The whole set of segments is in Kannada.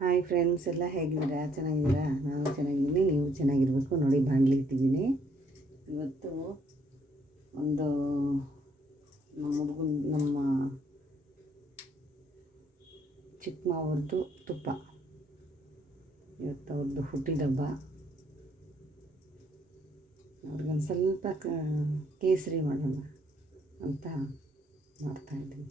ಹಾಯ್ ಫ್ರೆಂಡ್ಸ್, ಎಲ್ಲ ಹೇಗಿದ್ದೀರಾ? ಚೆನ್ನಾಗಿದ್ದೀರಾ? ನಾನು ಚೆನ್ನಾಗಿದ್ದೀನಿ, ನೀವು ಚೆನ್ನಾಗಿರಬೇಕು. ನೋಡಿ, ಬಾಣಲಿ ಇಟ್ಟಿದ್ದೀನಿ. ಇವತ್ತು ಒಂದು ನಮ್ಮ ಚಿಕ್ಕ ಮಾವ್ರದ್ದು ತುಪ್ಪ. ಇವತ್ತು ಅವ್ರದ್ದು ಹುಟ್ಟಿದಬ್ಬ. ಅವ್ರಿಗೊಂದು ಸ್ವಲ್ಪ ಕೇಸರಿ ಮಾಡೋಣ ಅಂತ ಮಾಡ್ತಾಯಿದ್ದೀನಿ.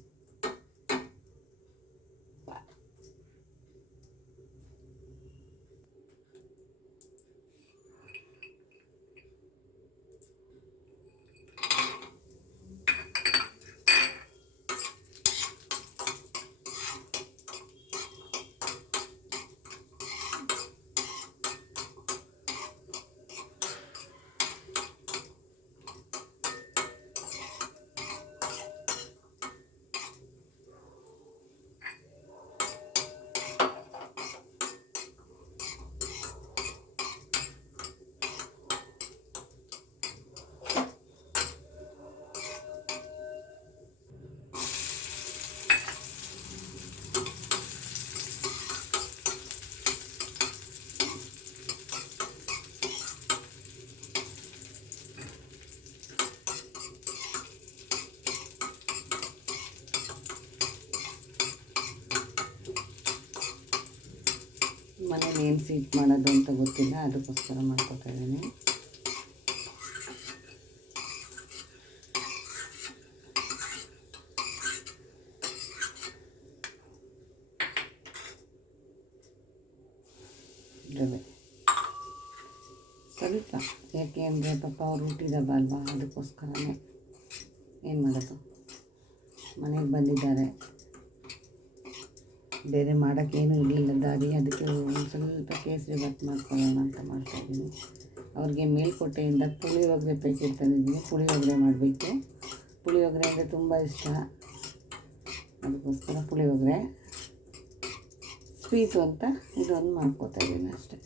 ಮನೇಲಿ ಏನು ಸ್ವೀಟ್ ಮಾಡೋದು ಅಂತ ಗೊತ್ತಿಲ್ಲ, ಅದಕ್ಕೋಸ್ಕರ ಮಾಡ್ಕೊತಾ ಇದ್ದೀನಿ. ರವೆ ಸ್ವಲ್ಪ, ಯಾಕೆ ಅಂದರೆ ಪಾಪ ಅವ್ರು ಹುಟ್ಟಿದಬ್ಬ ಅಲ್ವಾ, ಅದಕ್ಕೋಸ್ಕರನೇ. ಏನು ಮಾಡೋದು, ಮನೆಗೆ ಬಂದಿದ್ದಾರೆ, ಬೇರೆ ಮಾಡೋಕ್ಕೇನು ಇರಲಿಲ್ಲ ದಾರಿ. ಅದಕ್ಕೆ ಒಂದು ಸ್ವಲ್ಪ ಕೇಸರಿ ಬಾತ್ ಮಾಡ್ಕೊಳ್ಳೋಣ ಅಂತ ಮಾಡ್ತಾಯಿದ್ದೀನಿ. ಅವ್ರಿಗೆ ಮೇಲ್ಕೋಟೆಯಿಂದ ಪುಳಿಯೋಗರೆ ಪ್ಯಾಕೆಟ್ ತಂದಿದ್ದೀನಿ. ಪುಳಿಯೋಗರೆ ಮಾಡಬೇಕು. ಪುಳಿಯೋಗರೆ ಅಂದರೆ ತುಂಬ ಇಷ್ಟ, ಅದಕ್ಕೋಸ್ಕರ ಪುಳಿಯೋಗರೆ. ಸ್ವೀಟು ಅಂತ ಇದೊಂದು ಮಾಡ್ಕೊತಾ ಇದ್ದೀನಿ ಅಷ್ಟೇ.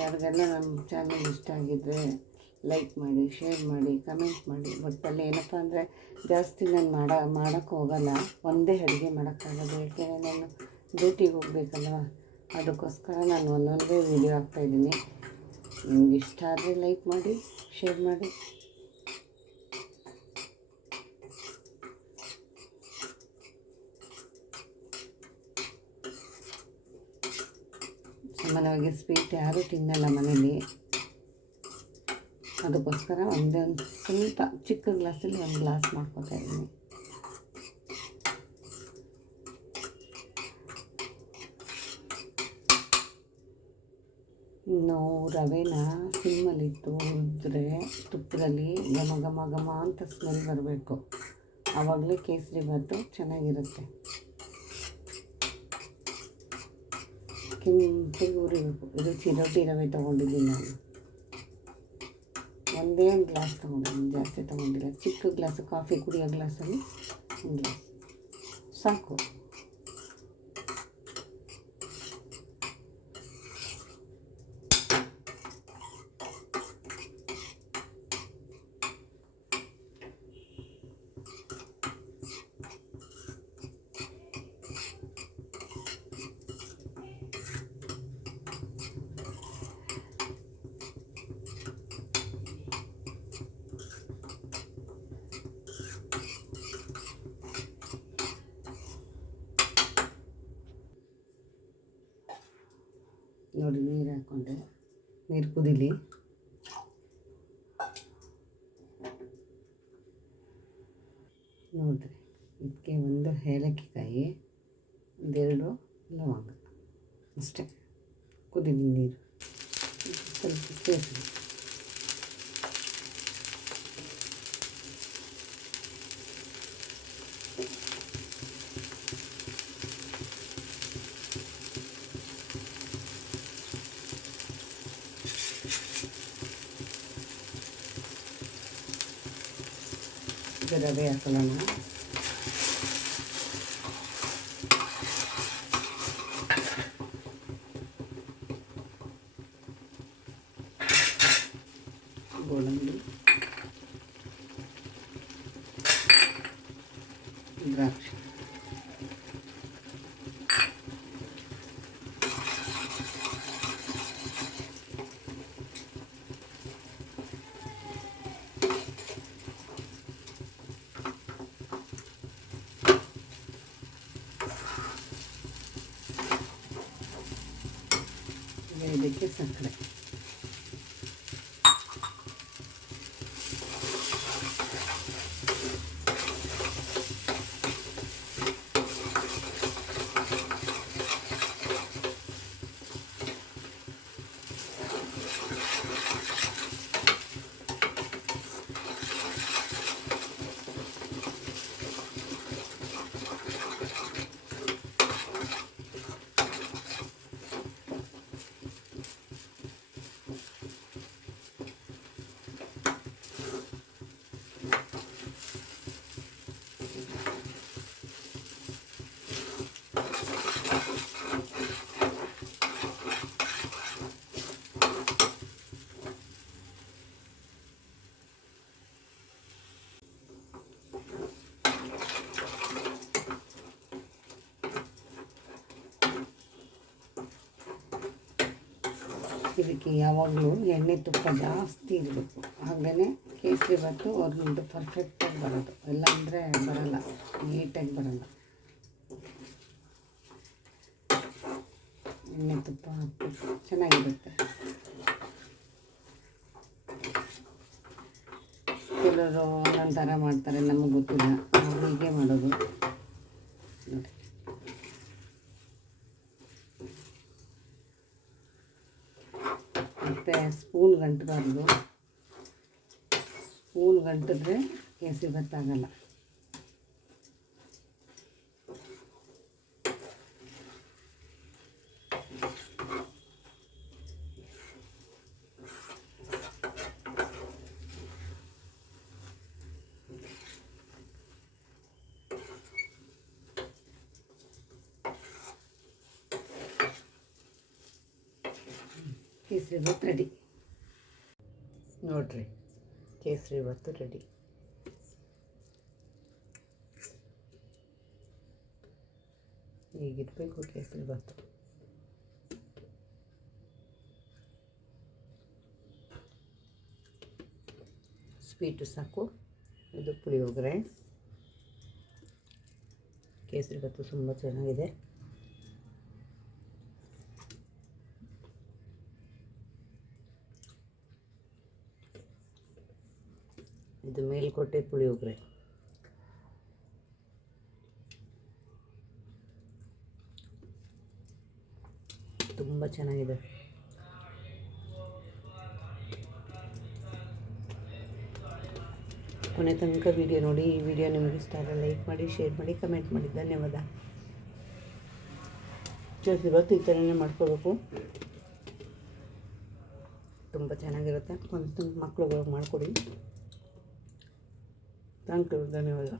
ಯಾರಿಗೆಲ್ಲ ನಮ್ಮ ಚಾನಲ್ ಇಷ್ಟ ಆಗಿದ್ದರೆ ಲೈಕ್ ಮಾಡಿ, ಶೇರ್ ಮಾಡಿ, ಕಮೆಂಟ್ ಮಾಡಿ. ಒಟ್ಟಲ್ಲಿ ಏನಪ್ಪ ಅಂದರೆ ಜಾಸ್ತಿ ನಾನು ಮಾಡೋಕ್ಕೆ ಹೋಗಲ್ಲ, ಒಂದೇ ಅಡುಗೆ ಮಾಡೋಕ್ಕಾಗೋದು. ಏಕೆಂದರೆ ನಾನು ಡ್ಯೂಟಿಗೆ ಹೋಗಬೇಕಲ್ವ, ಅದಕ್ಕೋಸ್ಕರ ನಾನು ಒಂದೊಂದೇ ವೀಡಿಯೋ ಹಾಕ್ತಾಯಿದ್ದೀನಿ. ನಿಮ್ಗೆ ಇಷ್ಟ ಆದರೆ ಲೈಕ್ ಮಾಡಿ, ಶೇರ್ ಮಾಡಿ. ಸಾಮಾನ್ಯವಾಗಿ ಸ್ವೀಟ್ ಯಾರೂ ತಿನ್ನಲ್ಲ ಮನೇಲಿ, ಅದಕ್ಕೋಸ್ಕರ ಒಂದೊಂದು ಸ್ವಲ್ಪ ಚಿಕ್ಕ ಗ್ಲಾಸಲ್ಲಿ ಒಂದು ಗ್ಲಾಸ್ ಮಾಡ್ಕೊತಾ ಇದ್ದೀನಿ. ಇನ್ನು ರವೆನ ಸಿಮ್ಮಲ್ಲಿಟ್ಟು ಹುರಿದ್ರೆ ತುಪ್ಪದಲ್ಲಿ ಘಮ ಘಮ ಘಮ ಅಂತ ಸ್ಮೆಲ್ ಬರಬೇಕು. ಆವಾಗಲೇ ಕೇಸರಿ ಬಾತು ಚೆನ್ನಾಗಿರುತ್ತೆ. ಕೆಂಪಿಗೆ ಹುರಿಬೇಕು. ಇದು ಚಿರೋಟಿ ರವೆ ತೊಗೊಂಡಿದ್ದೀನಿ ನಾನು. ಒಂದೇ ಒಂದು ಗ್ಲಾಸ್ ತೊಗೊಂಡಿದ್ದೀನಿ, ಜಾಸ್ತಿ ತೊಗೊಂಡಿಲ್ಲ. ಚಿಕ್ಕ ಗ್ಲಾಸು, ಕಾಫಿ ಕುಡಿಯೋ ಗ್ಲಾಸಲ್ಲಿ ಒಂದು ಗ್ಲಾಸ್ ಸಾಕು. ನೋಡಿ, ನೀರು ಹಾಕ್ಕೊಂಡೆ. ನೀರು ಕುದೀಲಿ. ನೋಡಿರಿ, ಇದಕ್ಕೆ ಒಂದು ಏಲಕ್ಕಿಕಾಯಿ, ಒಂದೆರಡು ಲವಂಗ ಅಷ್ಟೇ. ಕುದೀಲಿ ನೀರು, ಸ್ವಲ್ಪ ಸೇರಿಸಿ. ರವೆ ಹಾಕೊಳ್ಳೋಣ. ಗೋಡಂಬಿ, ದ್ರಾಕ್ಷಿ, ಇದಕ್ಕೆ ಸಕ್ಕರೆ, ಇದಕ್ಕೆ ಯಾವಾಗಲೂ ಎಣ್ಣೆ ತುಪ್ಪ ಜಾಸ್ತಿ ಇರಬೇಕು, ಆಗಲೇ ಕೇಸರಿಬಾತು ಒಂದು ಪರ್ಫೆಕ್ಟಾಗಿ ಬರೋದು. ಇಲ್ಲ ಅಂದರೆ ಬರಲ್ಲ, ನೀಟಾಗಿ ಬರಲ್ಲ. ಎಣ್ಣೆ ತುಪ್ಪ ಹಾಕಬೇಕು, ಚೆನ್ನಾಗಿರುತ್ತೆ. ಕೆಲವರು ಒಂದೊಂದು ಥರ ಮಾಡ್ತಾರೆ, ನಮಗೆ ಗೊತ್ತಿಲ್ಲ, ನಾವು ಹೀಗೆ ಮಾಡೋದು ನೋಡಿ. ಮತ್ತು ಸ್ಪೂನ್ ಗಂಟಬಾರ್ದು, ಸ್ಪೂನ್ ಗಂಟಿದ್ರೆ ಕೇಸರಿಬಾತು ಆಗಲ್ಲ. ಕೇಸರಿಬಾತು ರೆಡಿ ನೋಡಿರಿ, ಕೇಸರಿಬಾತು ರೆಡಿ. ಹೀಗಿರಬೇಕು ಕೇಸರಿಬಾತು. ಸ್ವೀಟು ಸಾಕು. ಇದು ಪುಳಿಯೋಗರೆ. ಕೇಸರಿಬಾತು ತುಂಬ ಚೆನ್ನಾಗಿದೆ. ಇದು ಮೇಲ್ಕೋಟೆ ಪುಳಿಯೋಗರೆ. ತುಂಬ ಚೆನ್ನಾಗಿದೆ. ಕೊನೆ ತನಕ ವಿಡಿಯೋ ನೋಡಿ. ಈ ವಿಡಿಯೋ ನಿಮಗೆ ಇಷ್ಟ ಆದರೆ ಲೈಕ್ ಮಾಡಿ, ಶೇರ್ ಮಾಡಿ, ಕಮೆಂಟ್ ಮಾಡಿ. ಧನ್ಯವಾದ. ಕೇಸರಿಬಾತು ಈ ಥರನೇ ಮಾಡ್ಕೋಬೇಕು, ತುಂಬ ಚೆನ್ನಾಗಿರುತ್ತೆ. ಒಂದು ಮಕ್ಕಳುಗಳಿಗೆ ಮಾಡಿಕೊಡಿ. ಥ್ಯಾಂಕ್ ಯು, ಧನ್ಯವಾದ.